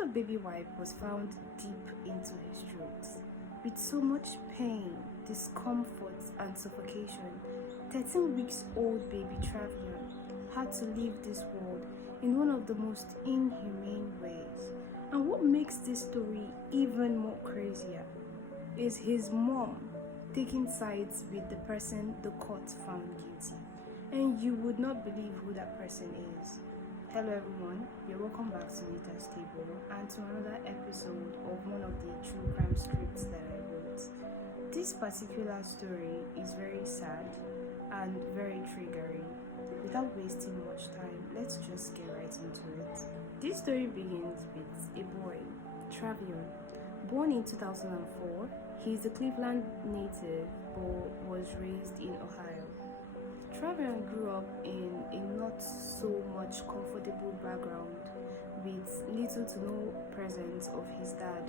little baby wipe was found deep into his throat. With so much pain, discomfort, and suffocation, 13 weeks old baby Travion had to leave this world in one of the most inhumane ways. And what makes this story even more crazier is his mom taking sides with the person the court found guilty. And you would not believe who that person is. Hello everyone, you're welcome back to Nita's Table and to another episode of one of the true crime scripts that I wrote. This particular story is very sad and very triggering. Without wasting much time, let's just get right into it. This story begins with a boy, Travion. Born in 2004, he is a Cleveland native but was raised in Ohio. Travion grew up in a not so much comfortable background with little to no presence of his dad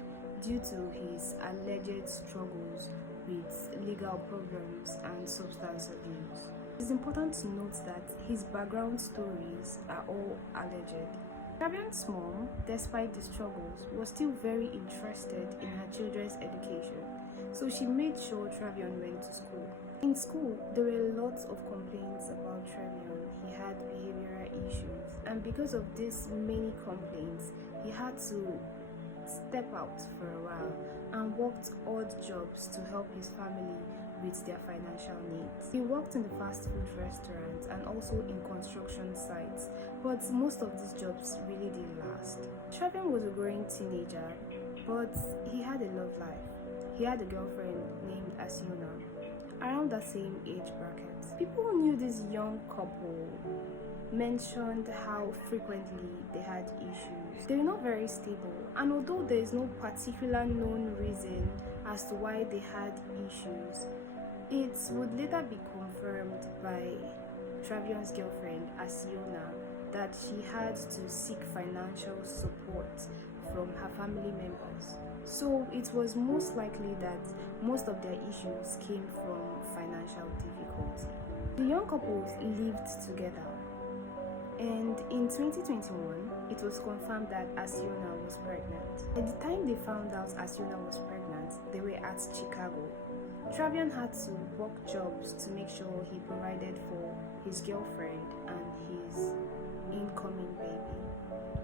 due to his alleged struggles with legal problems and substance abuse. It's important to note that his background stories are all alleged. Travion's mom, despite the struggles, was still very interested in her children's education, so she made sure Travion went to school. In school, there were lots of complaints about Travion. He had behavioral issues, and because of these many complaints, he had to step out for a while and worked odd jobs to help his family with their financial needs. He worked in the fast food restaurants and also in construction sites, but most of these jobs really didn't last. Travion was a growing teenager, but he had a love life. He had a girlfriend named Asiona, around the same age bracket. People who knew this young couple mentioned how frequently they had issues. They were not very stable, and although there is no particular known reason as to why they had issues, it would later be confirmed by Travion's girlfriend, Asiona, that she had to seek financial support from her family members. So it was most likely that most of their issues came from financial difficulty. The young couples lived together, and in 2021, it was confirmed that Asiona was pregnant. At the time they found out Asiona was pregnant, they were at Chicago. Travion had to work jobs to make sure he provided for his girlfriend and his incoming baby.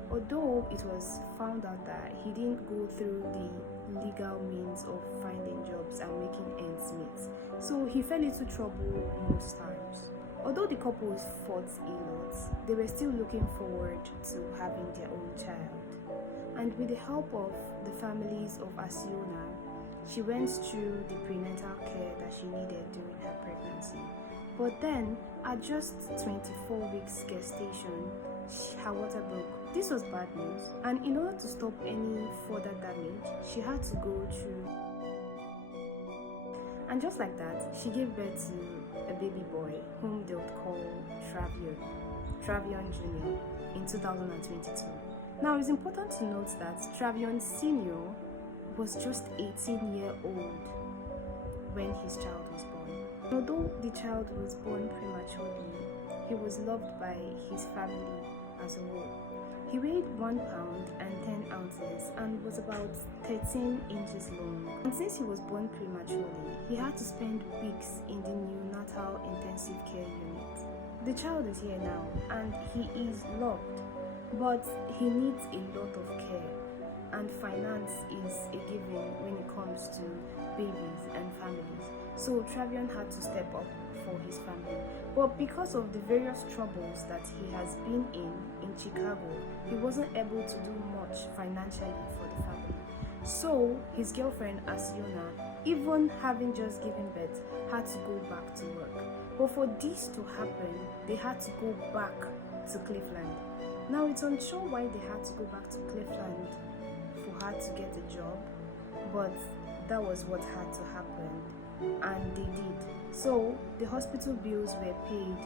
Although it was found out that he didn't go through the legal means of finding jobs and making ends meet, so he fell into trouble most times. Although the couples fought a lot, they were still looking forward to having their own child. And with the help of the families of Asiona, she went through the prenatal care that she needed during her pregnancy. But then, at just 24 weeks gestation, her water broke. This was bad news, and in order to stop any further damage, she had to go through. And just like that, she gave birth to a baby boy whom they would call Travion Jr. in 2022. Now, it's important to note that Travion Sr. was just 18-year-old when his child was born. Although the child was born prematurely, he was loved by his family as a whole. He weighed 1 pound and 10 ounces and was about 13 inches long. And since he was born prematurely, he had to spend weeks in the neonatal intensive care unit. The child is here now and he is loved, but he needs a lot of care. And finance is a given when it comes to babies and families. So Travion had to step up for his family. But because of the various troubles that he has been in Chicago, he wasn't able to do much financially for the family. So his girlfriend Asiona, even having just given birth, had to go back to work. But for this to happen, they had to go back to Cleveland. Now it's unsure why they had to go back to Cleveland for her to get a job, but that was what had to happen, and they did. So the hospital bills were paid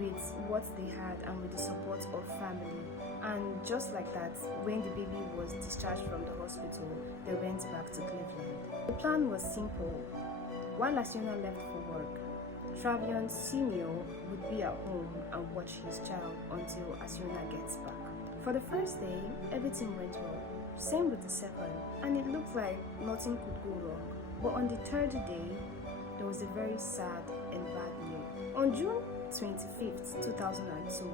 with what they had and with the support of family, and just like that, when the baby was discharged from the hospital, they went back to Cleveland. The plan was simple. While Asiona left for work, Travion Sr. would be at home and watch his child until Asiona gets back. For the first day, everything went well. Same with the second, and it looked like nothing could go wrong. But on the third day, there was a very sad and bad news. On June 25th, 2002,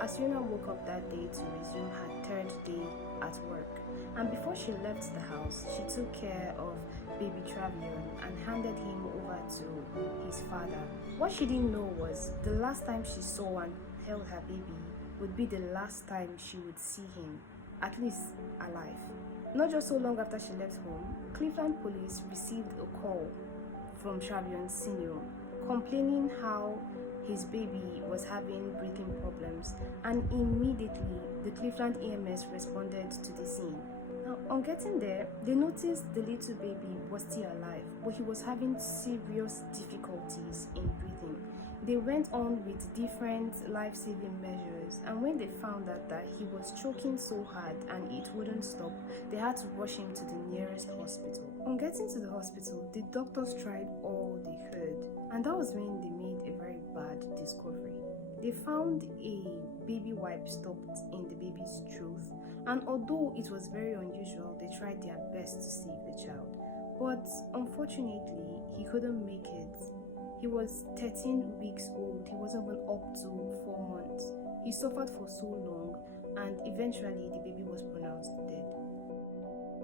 Asiona woke up that day to resume her third day at work. And before she left the house, she took care of baby Travion and handed him over to his father. What she didn't know was the last time she saw and held her baby would be the last time she would see him, at least alive. Not just so long after she left home, Cleveland police received a call from Travion Sr. complaining how his baby was having breathing problems, and immediately the Cleveland EMS responded to the scene. Now, on getting there, they noticed the little baby was still alive, but he was having serious difficulties in breathing. They went on with different life-saving measures, and when they found out that he was choking so hard and it wouldn't stop, they had to rush him to the nearest hospital. On getting to the hospital, the doctors tried all they could, and that was when they made a very bad discovery. They found a baby wipe stopped in the baby's throat, and although it was very unusual, they tried their best to save the child. But unfortunately, he couldn't make it. He was 13 weeks old. He wasn't even up to 4 months. He suffered for so long, and eventually the baby was pronounced dead.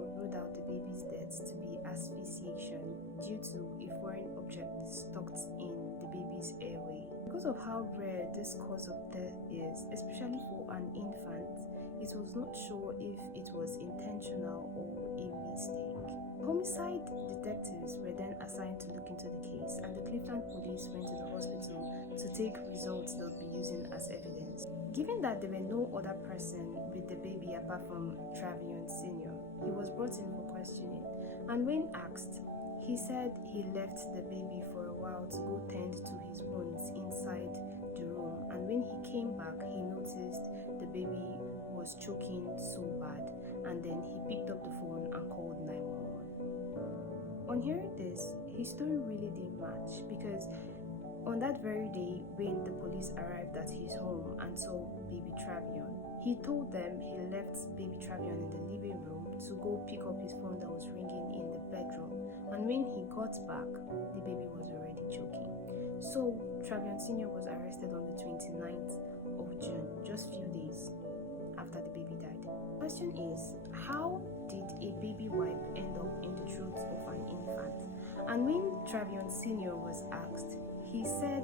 We ruled out the baby's death to be asphyxiation due to a foreign object stuck in the baby's airway. Because of how rare this cause of death is, especially for an infant, it was not sure if it was intentional or a mistake. Homicide detectives were then assigned to look into the case, and the Cleveland police went to the hospital to take results they'll be using as evidence. Given that there were no other person with the baby apart from Travion Sr., he was brought in for questioning, and when asked, he said he left the baby for a while to go tend to his wounds inside the room, and when he came back, he noticed the baby was choking so bad, and then he picked up the phone and called 911. On hearing this, his story really didn't match, because on that very day when the police arrived at his home and saw baby Travion, he told them he left baby Travion in the living room to go pick up his phone that was ringing in the bedroom, and when he got back, the baby was already choking. So Travion Sr. was arrested on the 29th of June, just few days after the baby died. The question is, how did a baby wipe end up in the throat of an infant? And when Travion Sr. was asked, he said,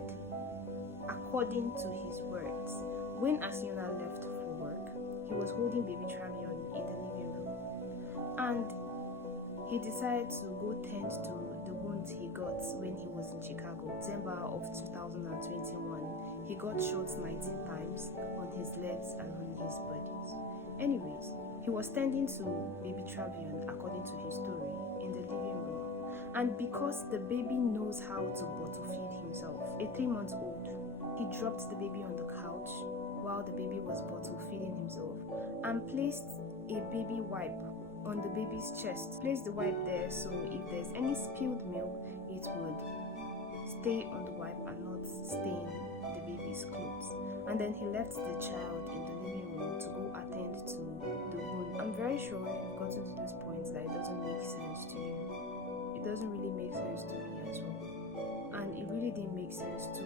according to his words, when Asiona left for work, he was holding baby Travion in the living room, and he decided to go tend to the wounds he got when he was in Chicago, December of 2021. He got shots 19 times on his legs and on his bodies. Anyways, he was tending to baby Travion, according to his story, in the living room. And because the baby knows how to bottle feed himself, a 3-month-old, he dropped the baby on the couch while the baby was bottle feeding himself and placed a baby wipe on the baby's chest. Place the wipe there so if there's any spilled milk, it would stay on the wipe and not stain the baby's clothes. And then he left the child in the living room to go attend to the wound. I'm very sure you've gotten to this point that it doesn't make sense to you. It doesn't really make sense to me as well. And it really didn't make sense to